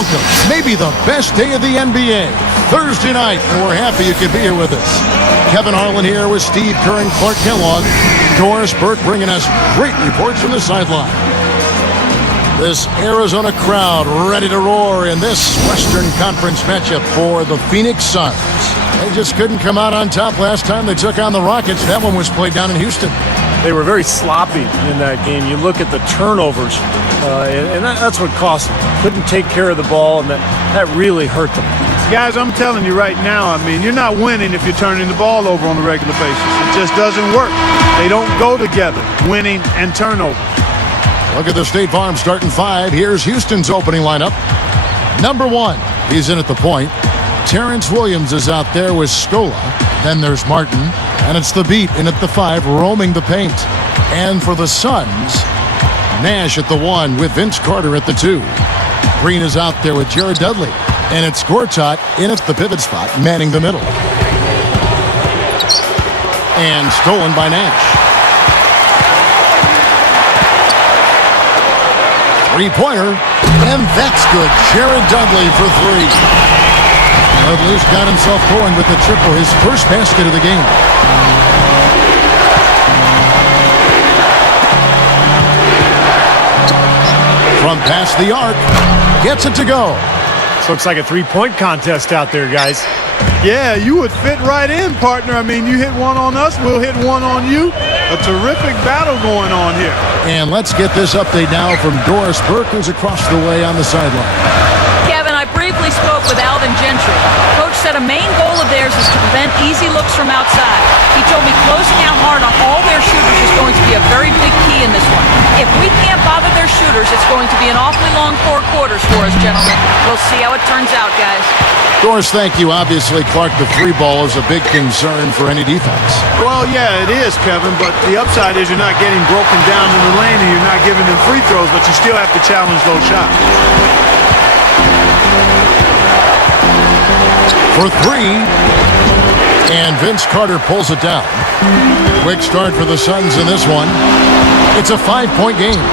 welcome. Maybe the best day of the NBA. Thursday night, and we're happy you could be here with us. Kevin Harlan here with Steve Kerr and Clark Kellogg. Doris Burke bringing us great reports from the sideline. This Arizona crowd ready to roar in this Western Conference matchup for the Phoenix Suns. They just couldn't come out on top last time they took on the Rockets. That one was played down in Houston. They were very sloppy in that game. You look at the turnovers, and that's what cost them. Couldn't take care of the ball, and that really hurt them. Guys, I'm telling you right now, I mean, you're not winning if you're turning the ball over on a regular basis. It just doesn't work. They don't go together, winning and turnover. Look at the State Farm starting five. Here's Houston's opening lineup. Number 1, he's in at the point. Terrence Williams is out there with Scola. Then there's Martin. And it's the beat in at the 5, roaming the paint. And for the Suns, Nash at the 1 with Vince Carter at the 2. Green is out there with Jared Dudley. And it's Gortat in at the pivot spot, manning the middle. And stolen by Nash. Three-pointer, and that's good. Jared Dudley for 3. Dudley's got himself going with the triple, his first basket of the game. From past the arc, gets it to go. This looks like a three-point contest out there, guys. Yeah, you would fit right in, partner. I mean, you hit one on us, we'll hit one on you. A terrific battle going on here. And let's get this update now from Doris Burke, who's across the way on the sideline. Kevin, I briefly spoke with Alvin Gentry. Coach said a main goal of theirs is to prevent easy looks from outside. He told me closing out hard on all their shooters is going to be a very big key in this one. If we can't bother their shooters, it's going to be an awfully long 4 quarters for us, gentlemen. We'll see how it turns out, guys. Doris, thank you. Obviously, Clark, the 3 ball is a big concern for any defense. Well, yeah, it is, Kevin, but the upside is you're not getting broken down in the lane and you're not giving them free throws, but you still have to challenge those shots. For 3, and Vince Carter pulls it down. Quick start for the Suns in this one. It's a 5-point game.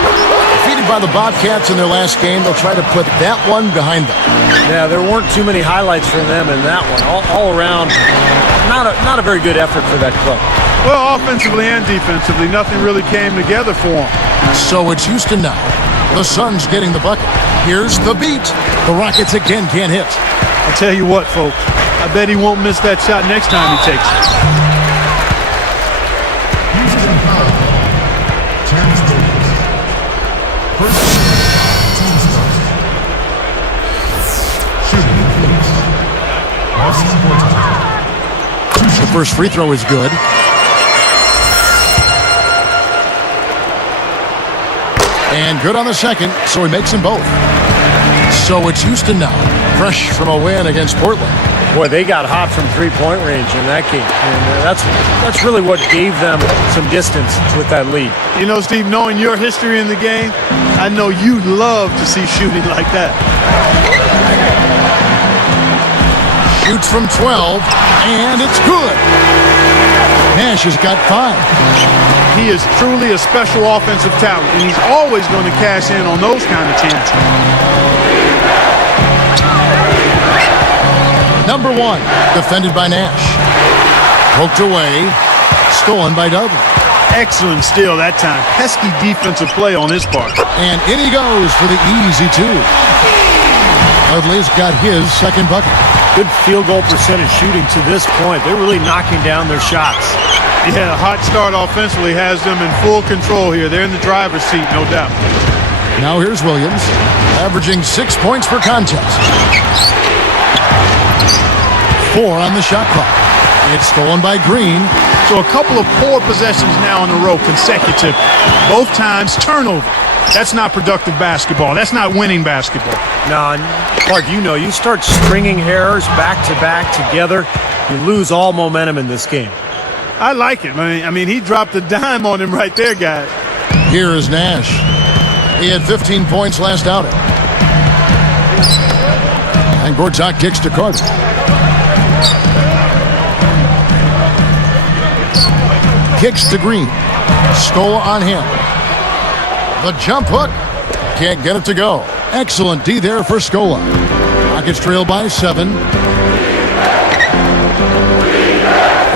Defeated by the Bobcats in their last game, they'll try to put that one behind them. Yeah, there weren't too many highlights for them in that one. All around, not a very good effort for that club. Well, offensively and defensively, nothing really came together for them. So it's Houston now. The Suns getting the bucket. Here's the beat. The Rockets again can't hit. I'll tell you what, folks. I bet he won't miss that shot next time he takes it. The first free throw is good. And good on the second, so he makes them both. So it's Houston now, fresh from a win against Portland. Boy, they got hot from three-point range in that game. And that's really what gave them some distance with that lead. You know, Steve, knowing your history in the game, I know you love to see shooting like that. Shoots from 12, and it's good. Nash has got 5. He is truly a special offensive talent, and he's always going to cash in on those kind of chances. Number 1, defended by Nash. Poked away, stolen by Dudley. Excellent steal that time. Pesky defensive play on his part. And in he goes for the easy 2. Dudley's got his second bucket. Good field goal percentage shooting to this point. They're really knocking down their shots. Yeah, a hot start offensively has them in full control here. They're in the driver's seat, no doubt. Now here's Williams, averaging 6 points per contest. 4 on the shot clock. It's stolen by Green. So a couple of poor possessions now in a row consecutive. Both times turnover. That's not productive basketball. That's not winning basketball. No, Clark, you know, you start stringing errors back-to-back together, you lose all momentum in this game. I like it. I mean, he dropped a dime on him right there, guys. Here is Nash. He had 15 points last outing. And Gortat kicks to Carter. Kicks to Green. Scola on him. The jump hook. Can't get it to go. Excellent D there for Scola. Rockets trail by 7.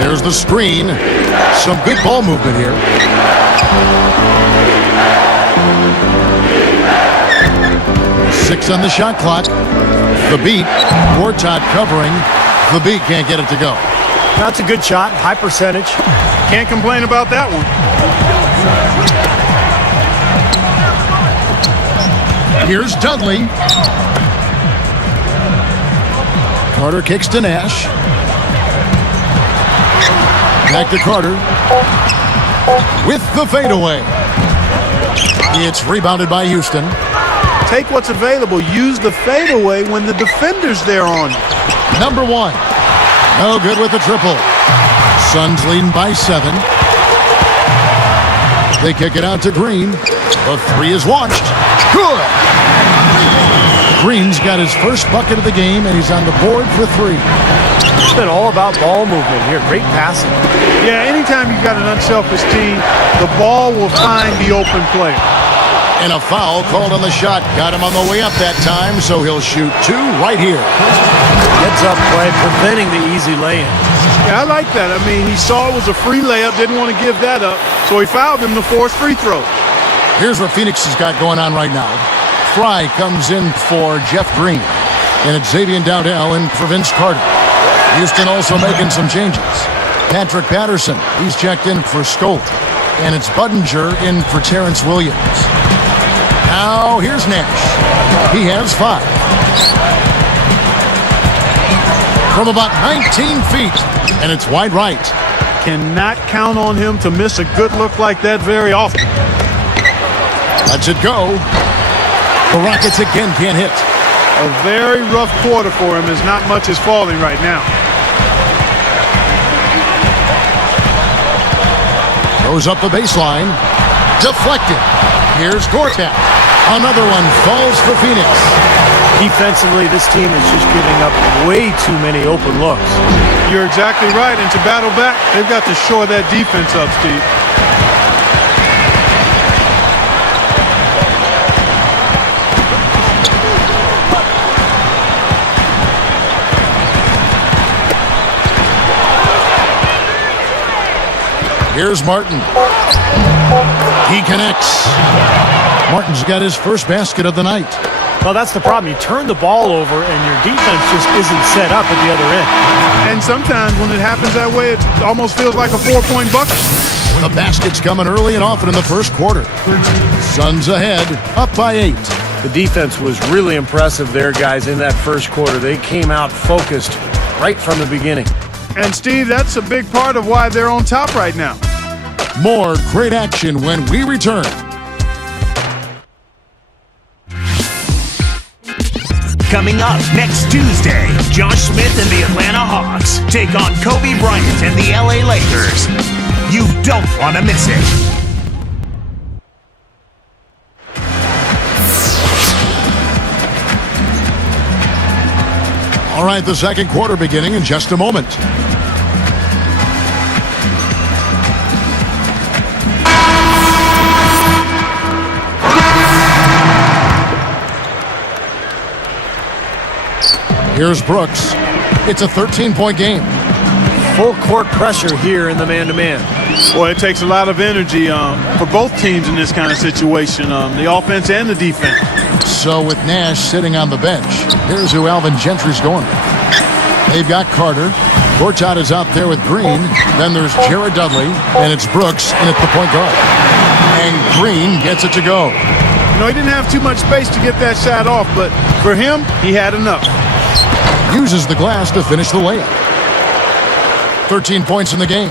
There's the screen. Some good ball movement here. Six on the shot clock. The beat. Gortat covering. The beat can't get it to go. That's a good shot. High percentage. Can't complain about that one. Here's Dudley. Carter kicks to Nash. Back to Carter. With the fadeaway. It's rebounded by Houston. Take what's available. Use the fadeaway when the defender's there on you. Number 1. No good with the triple. Suns leading by 7. They kick it out to Green. The 3 is launched. Good. Green's got his first bucket of the game, and he's on the board for 3. It's been all about ball movement here. Great passing. Yeah, anytime you've got an unselfish team, the ball will find the open player. And a foul called on the shot. Got him on the way up that time, so he'll shoot 2 right here. Heads up play, preventing the easy lay-in. Yeah, I like that. I mean, he saw it was a free layup, didn't want to give that up, so he fouled him to force free throws. Here's what Phoenix has got going on right now. Fry comes in for Jeff Green. And it's Xavier Dowdell in for Vince Carter. Houston also making some changes. Patrick Patterson, he's checked in for Scola. And it's Budinger in for Terrence Williams. Now, here's Nash. He has 5. From about 19 feet, and it's wide right. Cannot count on him to miss a good look like that very often. Lets it go. The Rockets again can't hit. A very rough quarter for him as not much is falling right now. Goes up the baseline. Deflected. Here's Gortat. Another one falls for Phoenix. Defensively, this team is just giving up way too many open looks. You're exactly right, and to battle back, they've got to shore that defense up, Steve. Here's Martin. He connects. Martin's got his first basket of the night. Well, that's the problem. You turn the ball over and your defense just isn't set up at the other end. And sometimes when it happens that way, it almost feels like a 4-point bucket. The basket's coming early and often in the first quarter. Suns ahead, up by 8. The defense was really impressive there, guys, in that first quarter. They came out focused right from the beginning. And, Steve, that's a big part of why they're on top right now. More great action when we return. Coming up next Tuesday, Josh Smith and the Atlanta Hawks take on Kobe Bryant and the LA Lakers. You don't want to miss it. All right, the second quarter beginning in just a moment. Here's Brooks. It's a 13-point game. Full court pressure here in the man-to-man. Boy, it takes a lot of energy for both teams in this kind of situation, the offense and the defense. So with Nash sitting on the bench, here's who Alvin Gentry's going with. They've got Carter. Gortat is out there with Green. Then there's Jared Dudley, and it's Brooks in at the point guard. And Green gets it to go. You know, he didn't have too much space to get that shot off, but for him, he had enough. Uses the glass to finish the layup. 13 points in the game.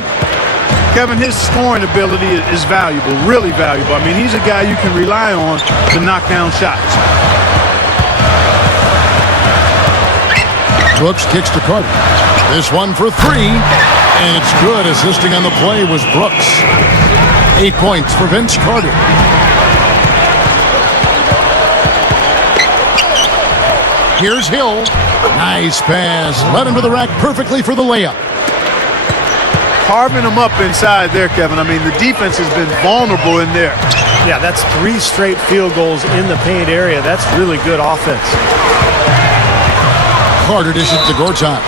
Kevin, his scoring ability is valuable, really valuable. I mean, he's a guy you can rely on to knock down shots. Brooks kicks to Carter. This one for 3, and it's good. Assisting on the play was Brooks. 8 points for Vince Carter. Here's Hill. Nice pass. Led him to the rack perfectly for the layup. carving them up inside there, Kevin. I mean, the defense has been vulnerable in there. Yeah, that's 3 straight field goals in the paint area. That's really good offense. Carter dishes to Gortat.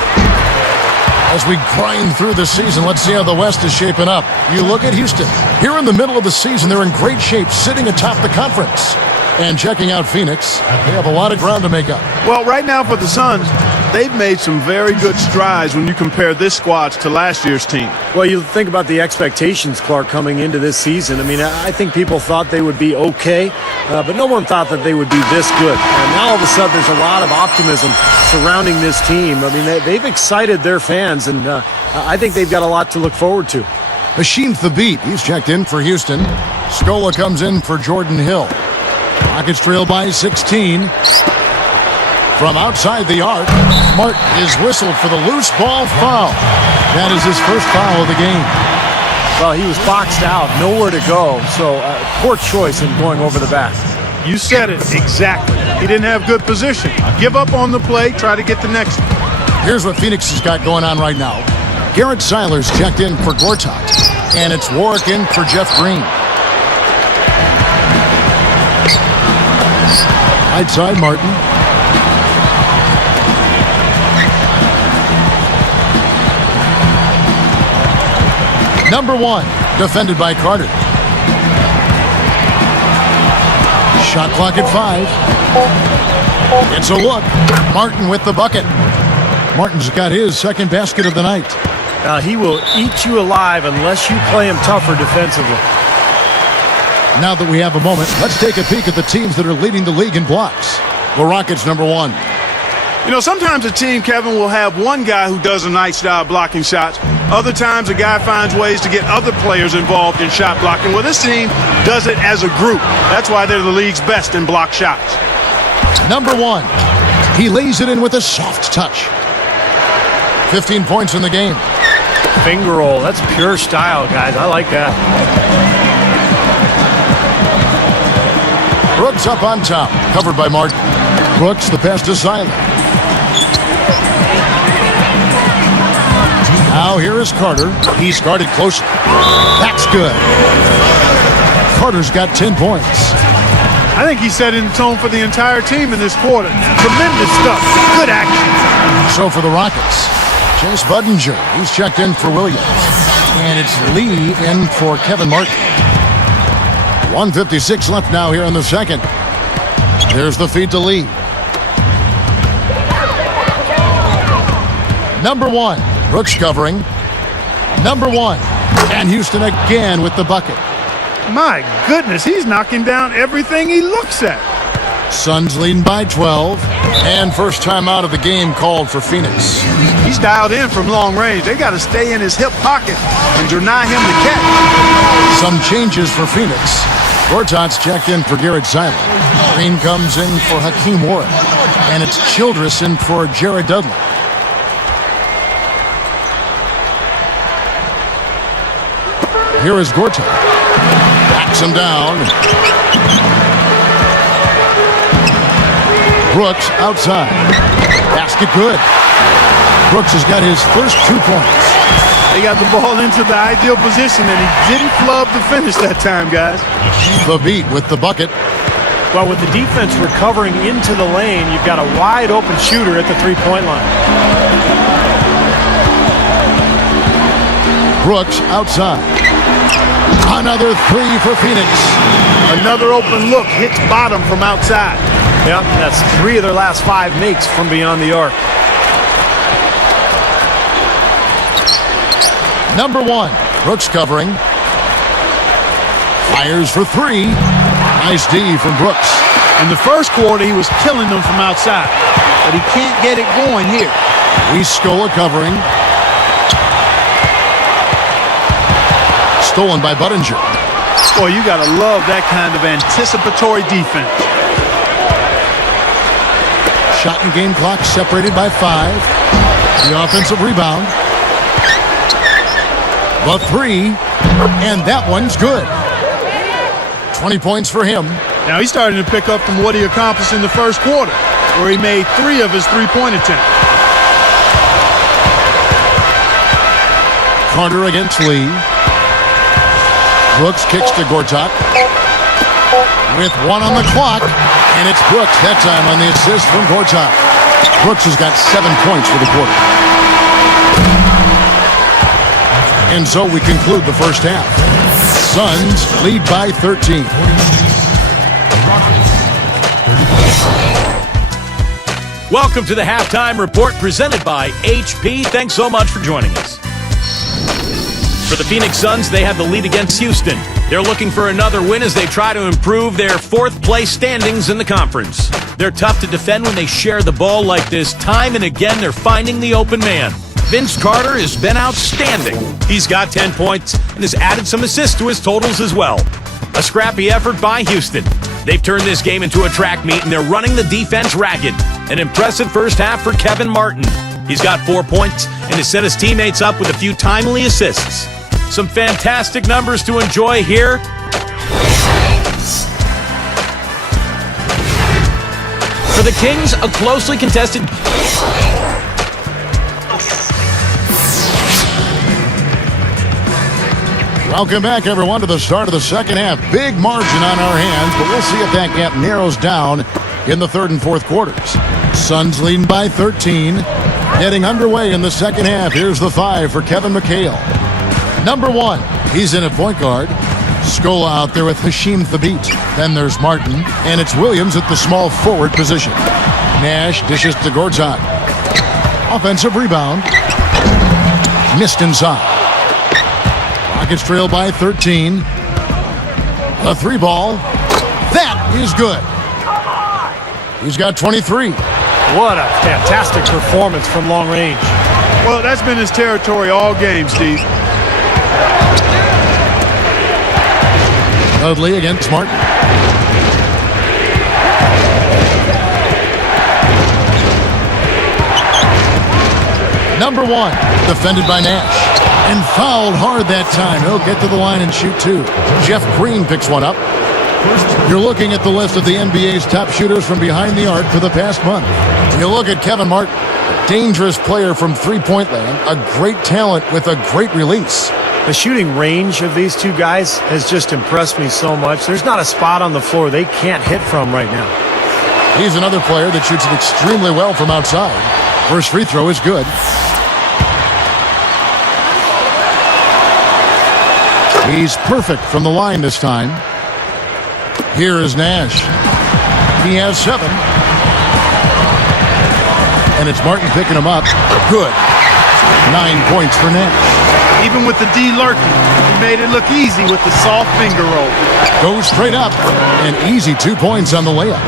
As we grind through the season, let's see how the West is shaping up. You look at Houston. Here in the middle of the season, they're in great shape, sitting atop the conference. And checking out Phoenix, they have a lot of ground to make up. Well, right now for the Suns, they've made some very good strides when you compare this squad to last year's team. Well, you think about the expectations, Clark, coming into this season. I mean, I think people thought they would be okay, but no one thought that they would be this good. And now all of a sudden there's a lot of optimism surrounding this team. I mean, they've excited their fans, and I think they've got a lot to look forward to. Machine the beat. He's checked in for Houston. Scola comes in for Jordan Hill. Rockets trail by 16. From outside the arc, Martin is whistled for the loose ball foul. That is his first foul of the game. Well, he was boxed out, nowhere to go, so poor choice in going over the back. You said it exactly. He didn't have good position. Give up on the play, try to get the next one. Here's what Phoenix has got going on right now. Garrett Seiler's checked in for Gortat, and it's Warwick in for Jeff Green. Right side, Martin. Number 1, defended by Carter. Shot clock at 5. It's a look. Martin with the bucket. Martin's got his second basket of the night. He will eat you alive unless you play him tougher defensively. Now that we have a moment, let's take a peek at the teams that are leading the league in blocks. The Rockets, number 1. You know, sometimes a team, Kevin, will have one guy who does a nice job blocking shots. Other times a guy finds ways to get other players involved in shot blocking. Well, this team does it as a group. That's why they're the league's best in block shots. Number 1. He lays it in with a soft touch. 15 points in the game. Finger roll. That's pure style, guys. I like that. Brooks up on top, covered by Martin. Brooks, the pass to Seiler. Now here is Carter. He's guarded closely. That's good. Carter's got 10 points. I think he's setting the tone for the entire team in this quarter. Tremendous stuff. Good action. So for the Rockets, Chase Budinger. He's checked in for Williams. And it's Lee in for Kevin Martin. 1:56 left now here in the second. There's the feed to Lee. Number 1, Brooks covering. Number 1, and Houston again with the bucket. My goodness, he's knocking down everything he looks at. Suns leading by 12, and first time out of the game called for Phoenix. He's dialed in from long range. They got to stay in his hip pocket and deny him the catch. Some changes for Phoenix. Gortat's checked in for Garrett Seiler. Green comes in for Hakeem Warren. And it's Childress in for Jared Dudley. Here is Gortat. Backs him down. Brooks outside. Basket good. Brooks has got his first 2 points. They got the ball into the ideal position, and he didn't flub the finish that time, guys. The beat with the bucket. Well, with the defense recovering into the lane, you've got a wide open shooter at the three-point line. Brooks outside. Another 3 for Phoenix. Another open look, hits bottom from outside. Yep, that's 3 of their last 5 makes from beyond the arc. Number 1, Brooks covering. Fires for 3. Nice D from Brooks. In the first quarter, he was killing them from outside, but he can't get it going here. Scola covering. Stolen by Budinger. Boy, you got to love that kind of anticipatory defense. Shot and game clock separated by 5. The offensive rebound. The 3, and that one's good. 20 points for him. Now he's starting to pick up from what he accomplished in the first quarter, where he made 3 of his three-point attempts. Carter against Lee. Brooks kicks to Gortat. With 1 on the clock, and it's Brooks that time on the assist from Gortat. Brooks has got 7 points for the quarter. And so we conclude the first half. Suns lead by 13. Welcome to the Halftime Report presented by HP. Thanks so much for joining us. For the Phoenix Suns, they have the lead against Houston. They're looking for another win as they try to improve their 4th place standings in the conference. They're tough to defend when they share the ball like this. Time and again, they're finding the open man. Vince Carter has been outstanding. He's got 10 points and has added some assists to his totals as well. A scrappy effort by Houston. They've turned this game into a track meet, and they're running the defense ragged. An impressive first half for Kevin Martin. He's got 4 points and has set his teammates up with a few timely assists. Some fantastic numbers to enjoy here. For the Kings, a closely contested... Welcome back, everyone, to the start of the second half. Big margin on our hands, but we'll see if that gap narrows down in the third and fourth quarters. Suns leading by 13. Getting underway in the second half. Here's the 5 for Kevin McHale. Number 1, he's in at point guard. Scola out there with Hashim Thabit. Then there's Martin, and it's Williams at the small forward position. Nash dishes to Gortat. Offensive rebound. Missed inside. Rockets trail by 13. A 3-ball. That is good. He's got 23. What a fantastic performance from long range. Well, that's been his territory all game, Steve. Dudley against Martin. Number 1, defended by Nash. And fouled hard that time. He'll get to the line and shoot 2. Jeff Green picks one up. You're looking at the list of the NBA's top shooters from behind the arc for the past month. You look at Kevin Martin, a dangerous player from three-point land, a great talent with a great release. The shooting range of these two guys has just impressed me so much. There's not a spot on the floor they can't hit from right now. He's another player that shoots it extremely well from outside. First free throw is good. He's perfect from the line this time. Here is Nash. He has 7. And it's Martin picking him up. Good. 9 points for Nash. Even with the D lurking, he made it look easy with the soft finger roll. Goes straight up. An easy 2 points on the layup.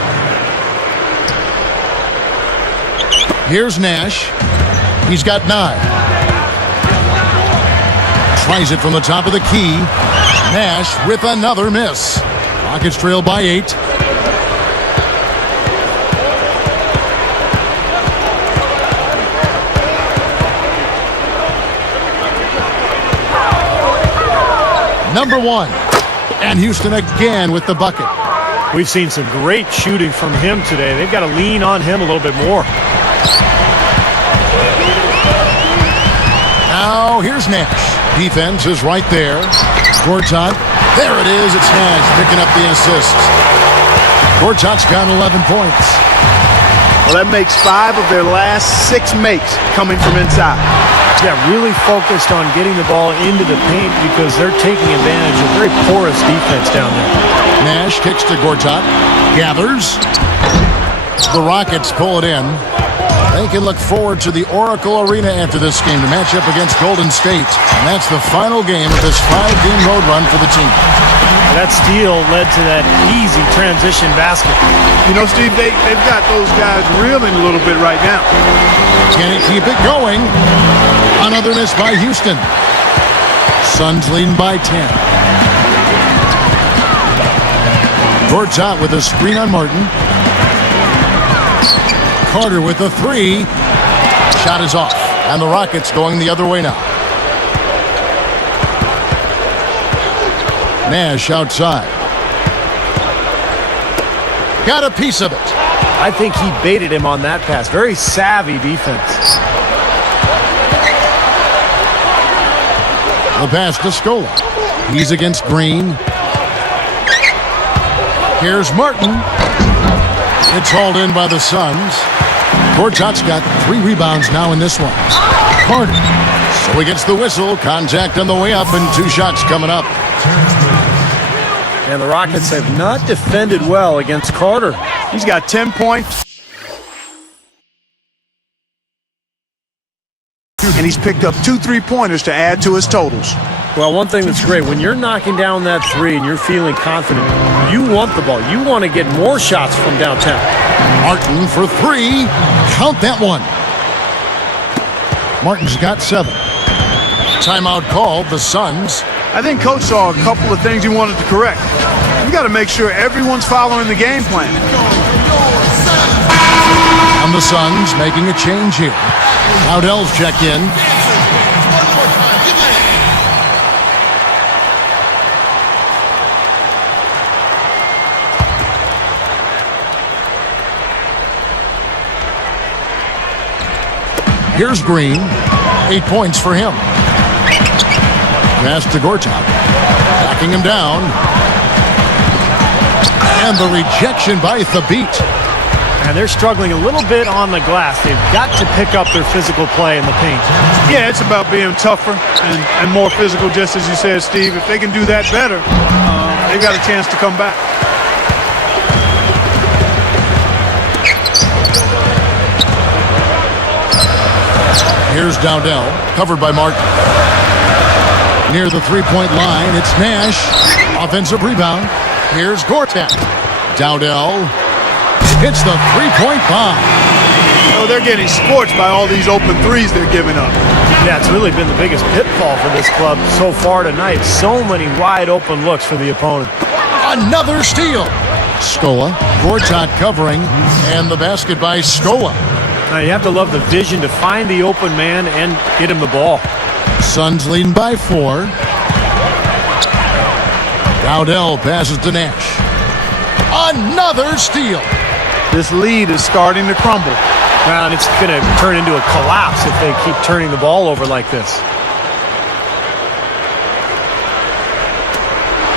Here's Nash. He's got 9. Tries it from the top of the key. Nash with another miss. Rockets trail by 8. Number 1. And Houston again with the bucket. We've seen some great shooting from him today. They've got to lean on him a little bit more. Now here's Nash. Defense is right there. Gortat. There it is. It's Nash picking up the assist. Gortat's got 11 points. Well, that makes 5 of their last 6 makes coming from inside. Yeah, really focused on getting the ball into the paint because they're taking advantage of very porous defense down there. Nash kicks to Gortat. Gathers. The Rockets pull it in. They can look forward to the Oracle Arena after this game to match up against Golden State. And that's the final game of this 5-game road run for the team. That steal led to that easy transition basket. You know, Steve, they've got those guys reeling a little bit right now. Can he keep it going? Another miss by Houston. Suns leading by 10. Gortat with a screen on Martin. Carter with a 3. Shot is off. And the Rockets going the other way now. Nash outside. Got a piece of it. I think he baited him on that pass. Very savvy defense. The pass to Scola. He's against Green. Here's Martin. It's hauled in by the Suns. Gortat's got 3 rebounds now in this one. Carter. So he gets the whistle. Contact on the way up and 2 shots coming up. And the Rockets have not defended well against Carter. He's got 10 points. And he's picked up 2 3-pointers to add to his totals. Well, one thing that's great, when you're knocking down that 3 and you're feeling confident, you want the ball. You want to get more shots from downtown. Martin for 3. Count that one. Martin's got 7. Timeout called, the Suns. I think Coach saw a couple of things he wanted to correct. We got to make sure everyone's following the game plan. And the Suns making a change here. Dowdell's checked in. Here's Green. 8 points for him. Pass to Gortat. Backing him down. And the rejection by Thabit. And they're struggling a little bit on the glass. They've got to pick up their physical play in the paint. Yeah, it's about being tougher and more physical, just as you said, Steve. If they can do that better, they've got a chance to come back. Here's Dowdell, covered by Martin. Near the 3-point line, it's Nash. Offensive rebound. Here's Gortat. Dowdell hits the 3-point bomb. Oh, they're getting scorched by all these open threes they're giving up. Yeah, it's really been the biggest pitfall for this club so far tonight. So many wide open looks for the opponent. Another steal. Scola, Gortat covering, and the basket by Scola. Now, you have to love the vision to find the open man and get him the ball. Suns leading by 4. Dowdell passes to Nash. Another steal. This lead is starting to crumble. And it's going to turn into a collapse if they keep turning the ball over like this.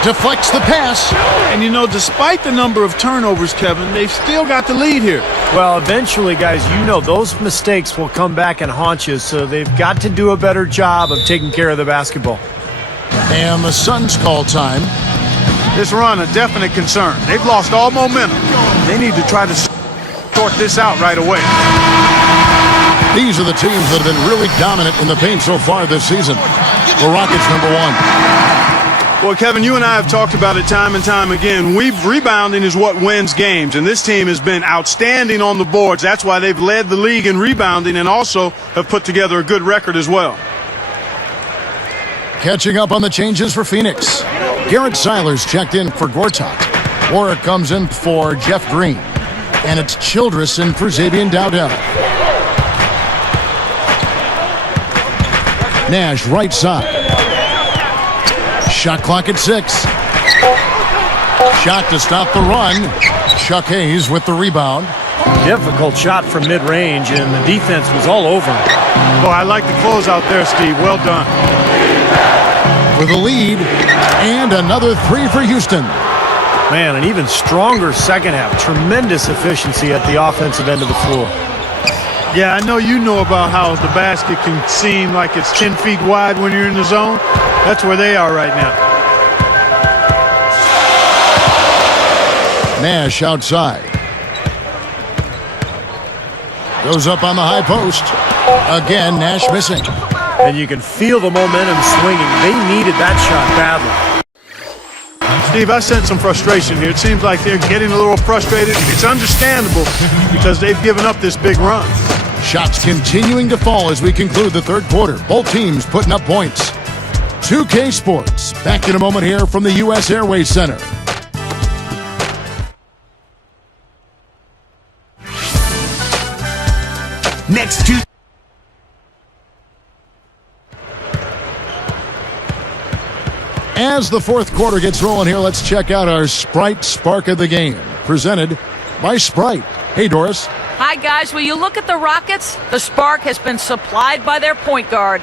Deflects the pass. And you know, despite the number of turnovers, Kevin, they've still got the lead here. Well, eventually, guys, you know those mistakes will come back and haunt you, so they've got to do a better job of taking care of the basketball. And the Suns call time. This run, a definite concern. They've lost all momentum. They need to try to sort this out right away. These are the teams that have been really dominant in the paint so far this season. The Rockets, number 1. Well, Kevin, you and I have talked about it time and time again. Rebounding is what wins games, and this team has been outstanding on the boards. That's why they've led the league in rebounding and also have put together a good record as well. Catching up on the changes for Phoenix. Garrett Seiler's checked in for Gortat. Warwick comes in for Jeff Green. And it's Childress in for Xavier Dowdell. Nash, right side. Shot clock at 6. Shot to stop the run. Chuck Hayes with the rebound. Difficult shot from mid-range, and the defense was all over him. Boy, I like the closeout there, Steve. Well done. With a lead, and another 3 for Houston. Man, an even stronger second half. Tremendous efficiency at the offensive end of the floor. Yeah, I know you know about how the basket can seem like it's 10 feet wide when you're in the zone. That's where they are right now. Nash outside. Goes up on the high post. Again, Nash missing. And you can feel the momentum swinging. They needed that shot badly. Steve, I sense some frustration here. It seems like they're getting a little frustrated. It's understandable because they've given up this big run. Shots continuing to fall as we conclude the third quarter. Both teams putting up points. 2K Sports. Back in a moment here from the U.S. Airways Center. Next Tuesday. As the fourth quarter gets rolling here, let's check out our Sprite Spark of the Game, presented by Sprite. Hey, Doris. Hi, guys. Will you look at the Rockets? The spark has been supplied by their point guard.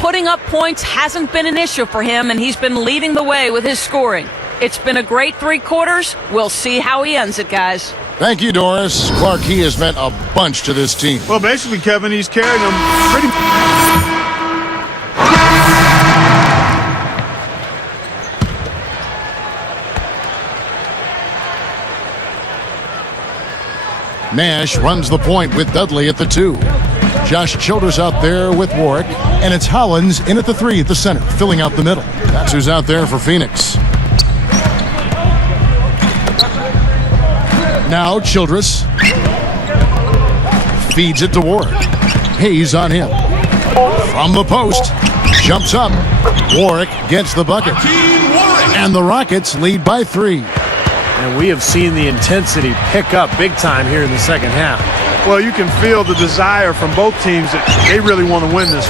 putting up points hasn't been an issue for him, and he's been leading the way with his scoring. It's been a great 3 quarters. We'll see how he ends it, guys. Thank you, Doris. Clark, he has meant a bunch to this team. Well, basically, Kevin, he's carrying them pretty. Nash runs the point with Dudley at the 2. Josh Childress out there with Warwick. And it's Hollins in at the 3 at the center, filling out the middle. That's who's out there for Phoenix. Now Childress feeds it to Warwick. Hayes on him. From the post. Jumps up. Warwick gets the bucket. And the Rockets lead by 3. And we have seen the intensity pick up big time here in the second half. Well, you can feel the desire from both teams that they really want to win this.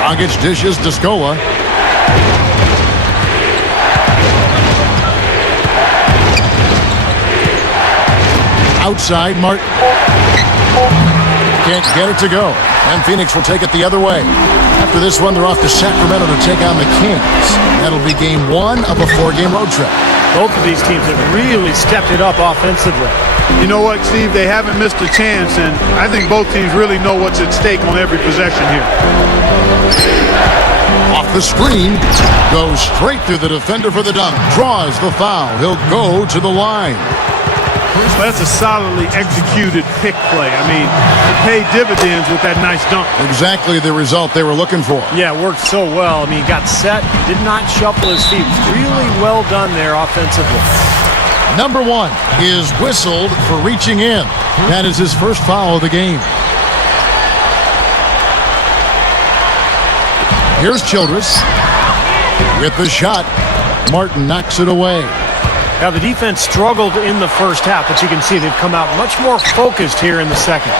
Rockets dishes to Scola. Outside, Martin. Can't get it to go. And Phoenix will take it the other way. After this one, they're off to Sacramento to take on the Kings. That'll be game 1 of a 4-game road trip. Both of these teams have really stepped it up offensively. You know what, Steve? They haven't missed a chance, and I think both teams really know what's at stake on every possession here. Off the screen, goes straight through the defender for the dunk. Draws the foul. He'll go to the line. That's a solidly executed pick play. I mean, it paid dividends with that nice dunk. Exactly the result they were looking for. Yeah, it worked so well. I mean, he got set, did not shuffle his feet. Really well done there offensively. Number 1 is whistled for reaching in. That is his first foul of the game. Here's Childress with the shot. Martin knocks it away. Now, the defense struggled in the first half, but you can see they've come out much more focused here in the second.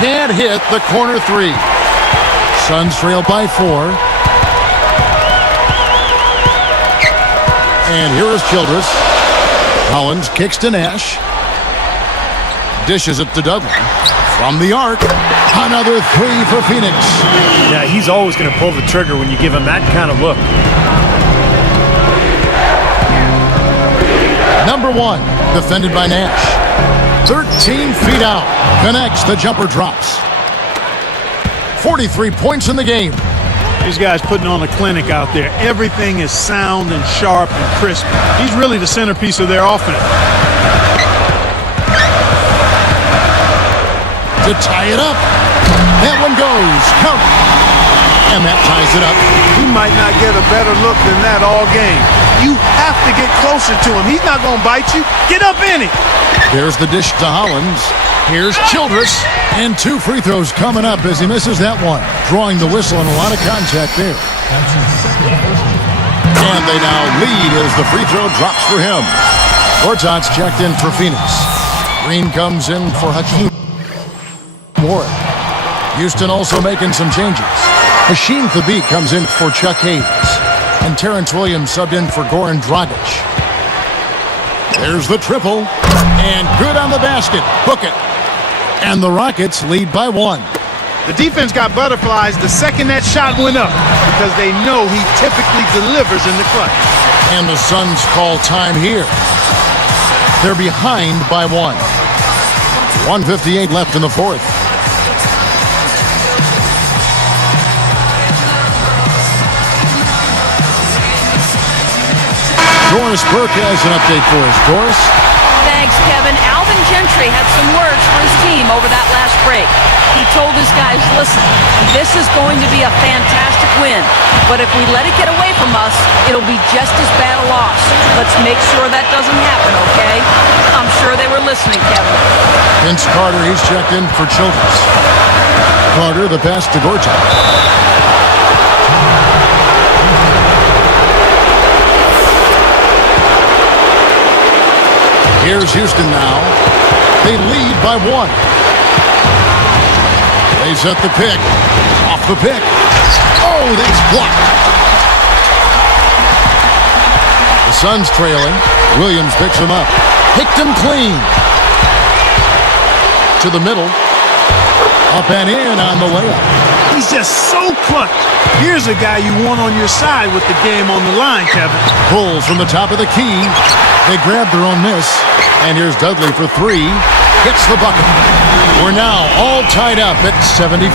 Can't hit the corner 3. Suns trail by 4. And here is Childress. Hollins kicks to Nash. Dishes it to Dudley. From the arc, another 3 for Phoenix. Yeah, he's always going to pull the trigger when you give him that kind of look. Number 1, defended by Nash. 13 feet out. Connects, the jumper drops. 43 points in the game. These guys putting on a clinic out there. Everything is sound and sharp and crisp. He's really the centerpiece of their offense. To tie it up. That one goes. Count. And that ties it up. He might not get a better look than that all game. You have to get closer to him. He's not going to bite you. Get up in it. There's the dish to Hollins. Here's Childress. And 2 free throws coming up as he misses that one. Drawing the whistle and a lot of contact there. And they now lead as the free throw drops for him. Gortat's checked in for Phoenix. Green comes in for Hakeem Warwick. Houston also making some changes. Hashim Thabit comes in for Chuck Hayes. And Terrence Williams subbed in for Goran Dragic. There's the triple. And good on the basket. Book it. And the Rockets lead by 1. The defense got butterflies the second that shot went up because they know he typically delivers in the clutch. And the Suns call time here. They're behind by 1. 1:58 left in the 4th. Doris Burke has an update for us. Doris? Thanks, Kevin. Alvin Gentry had some words for his team over that last break. He told his guys, listen, this is going to be a fantastic win, but if we let it get away from us, it'll be just as bad a loss. Let's make sure that doesn't happen, okay? I'm sure they were listening, Kevin. Vince Carter, he's checked in for Childress. Carter, the pass to Gortat. Here's Houston now. They lead by 1. They set the pick. Off the pick. Oh, that's blocked. The Suns trailing. Williams picks him up. Picked him clean. To the middle. Up and in on the layup. He's just so clutch. Here's a guy you want on your side with the game on the line, Kevin. Pulls from the top of the key. They grab their own miss. And here's Dudley for three. Hits the bucket. We're now all tied up at 74.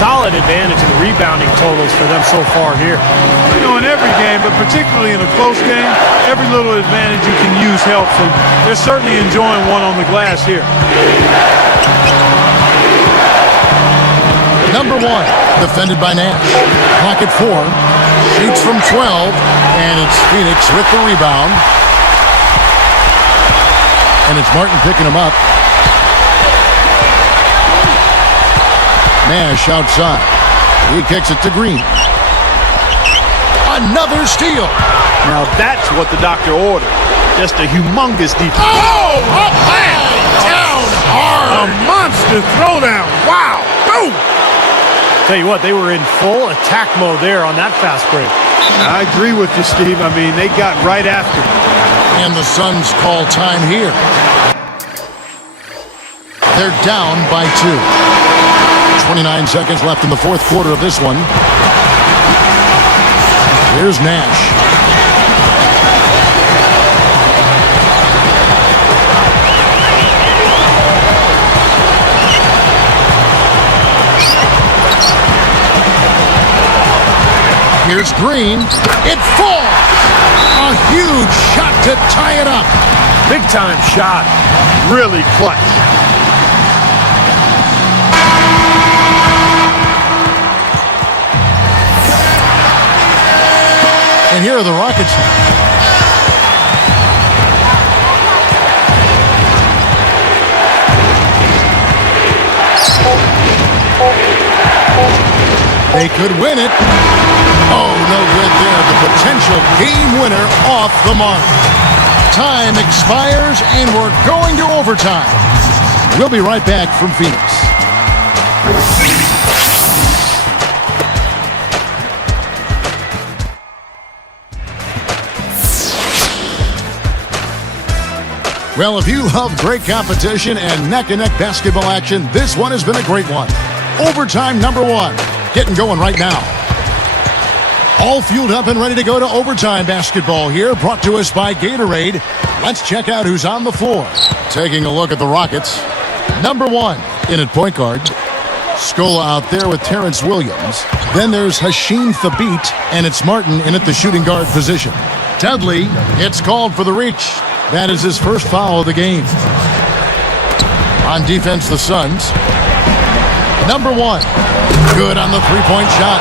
Solid advantage in the rebounding totals for them so far here. You know, in every game, but particularly in a close game, every little advantage you can use helps, and they're certainly enjoying one on the glass here. Number one, defended by Nash. Clock at 4. Shoots from 12, and it's Phoenix with the rebound. And it's Martin picking him up. Nash outside. He kicks it to Green. Another steal. Now that's what the doctor ordered. Just a humongous defense. Oh, up high, down hard. A monster throwdown. Wow. Boom. Tell you what, they were in full attack mode there on that fast break. I agree with you, Steve. I mean, they got right after it. And the Suns call time here. They're down by 2. 29 seconds left in the fourth quarter of this one. Here's Nash. Here's Green. It falls. A huge shot to tie it up. Big time shot. Really clutch. And here are the Rockets. They could win it. Oh, no good there. The potential game winner off the mark. Time expires, and we're going to overtime. We'll be right back from Phoenix. Well, if you love great competition and neck-and-neck basketball action, this one has been a great one. Overtime number 1, getting going right now. All fueled up and ready to go to overtime basketball here, brought to us by Gatorade. Let's check out who's on the floor. Taking a look at the Rockets. Number 1, in at point guard. Scola out there with Terrence Williams. Then there's Hasheem Thabit, and it's Martin in at the shooting guard position. Dudley, it's called for the reach. That is his first foul of the game. On defense, the Suns. Number 1, good on the three-point shot.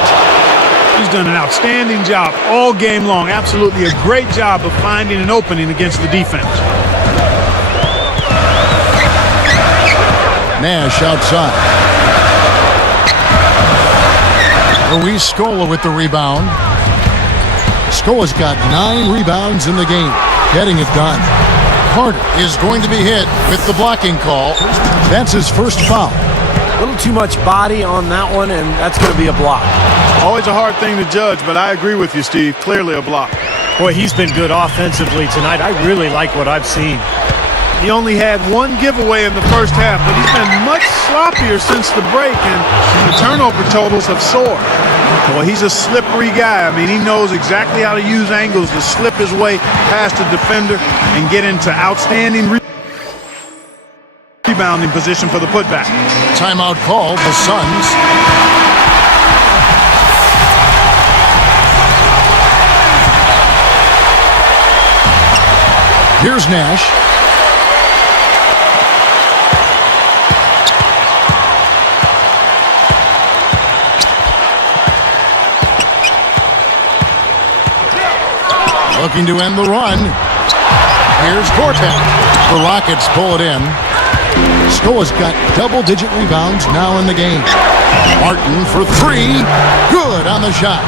He's done an outstanding job all game long. Absolutely a great job of finding an opening against the defense. Nash outside. Luis Scola with the rebound. Scola's got 9 rebounds in the game, getting it done. Carter is going to be hit with the blocking call. That's his first foul. A little too much body on that one, and that's going to be a block. Always a hard thing to judge, but I agree with you, Steve. Clearly a block. Boy, he's been good offensively tonight. I really like what I've seen. He only had 1 giveaway in the first half, but he's been much sloppier since the break, and the turnover totals have soared. Boy, he's a slippery guy. I mean, he knows exactly how to use angles to slip his way past the defender and get into outstanding rebounding position for the putback. Timeout called, the Suns. Here's Nash. Looking to end the run. Here's Gortat. The Rockets pull it in. Scola's got double-digit rebounds now in the game. Martin for 3. Good on the shot.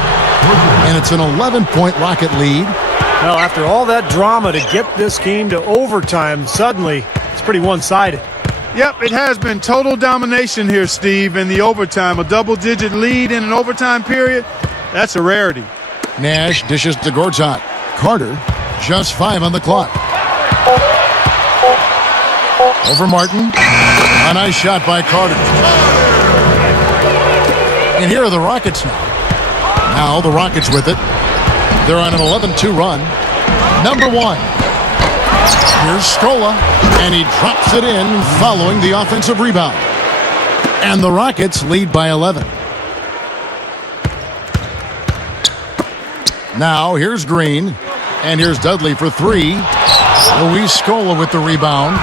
And it's an 11-point Rocket lead. Well, after all that drama to get this game to overtime, suddenly it's pretty one-sided. Yep, it has been total domination here, Steve, in the overtime. A double-digit lead in an overtime period, that's a rarity. Nash dishes to Gortat. Carter, just 5 on the clock. Over Martin. A nice shot by Carter. And here are the Rockets now. Now the Rockets with it. They're on an 11-2 run. Number 1. Here's Scola, and he drops it in following the offensive rebound. And the Rockets lead by 11. Now here's Green, and here's Dudley for 3. Luis Scola with the rebound.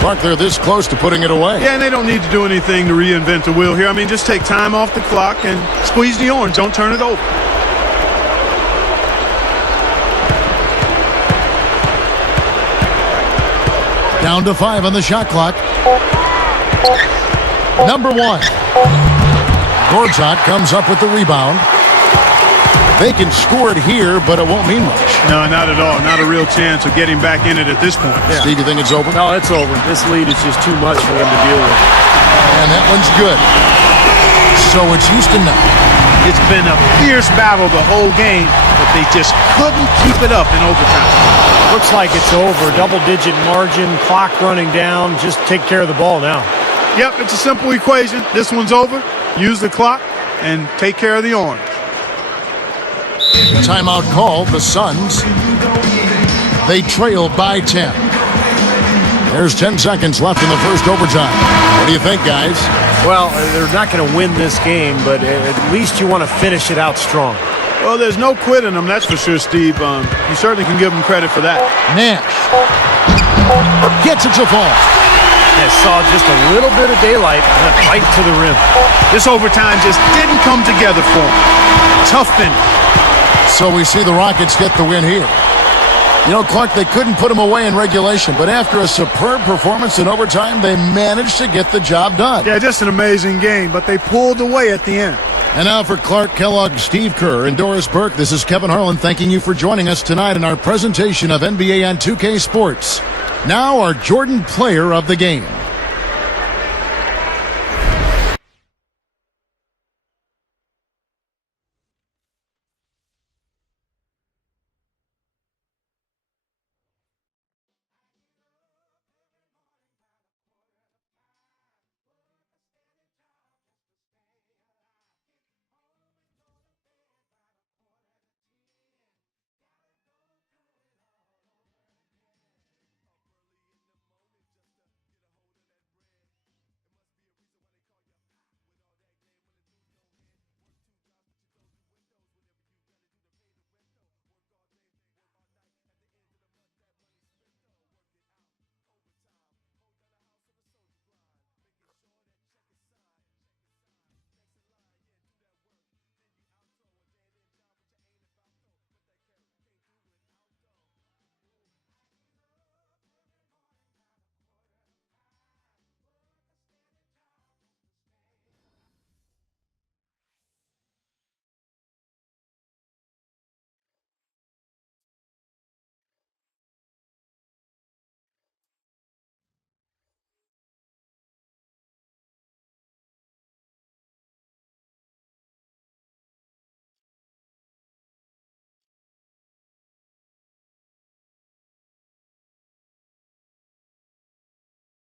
Clark, they're this close to putting it away. Yeah, and they don't need to do anything to reinvent the wheel here. I mean, just take time off the clock and squeeze the orange. Don't turn it over. Down to 5 on the shot clock. Number 1. Gortat comes up with the rebound. They can score it here, but it won't mean much. No, not at all. Not a real chance of getting back in it at this point. Yeah. Steve, you think it's over? No, it's over. This lead is just too much for them to deal with. And that one's good. So it's Houston now. It's been a fierce battle the whole game, but they just couldn't keep it up in overtime. Looks like it's over. Double-digit margin, clock running down. Just take care of the ball now. Yep, it's a simple equation. This one's over. Use the clock and take care of the orange. Timeout called. The Suns. They trail by 10. There's 10 seconds left in the first overtime. What do you think, guys? Well, they're not going to win this game, but at least you want to finish it out strong. Well, there's no quitting them, that's for sure, Steve. You certainly can give them credit for that. Nash gets it to fall. Yeah, saw just a little bit of daylight and a fight to the rim. This overtime just didn't come together for them. Tough finish. So we see the Rockets get the win here. You know, Clark, they couldn't put them away in regulation, but after a superb performance in overtime, they managed to get the job done. Yeah, just an amazing game, but they pulled away at the end. And now for Clark Kellogg, Steve Kerr, and Doris Burke, this is Kevin Harlan thanking you for joining us tonight in our presentation of NBA on 2K Sports. Now our Jordan Player of the Game.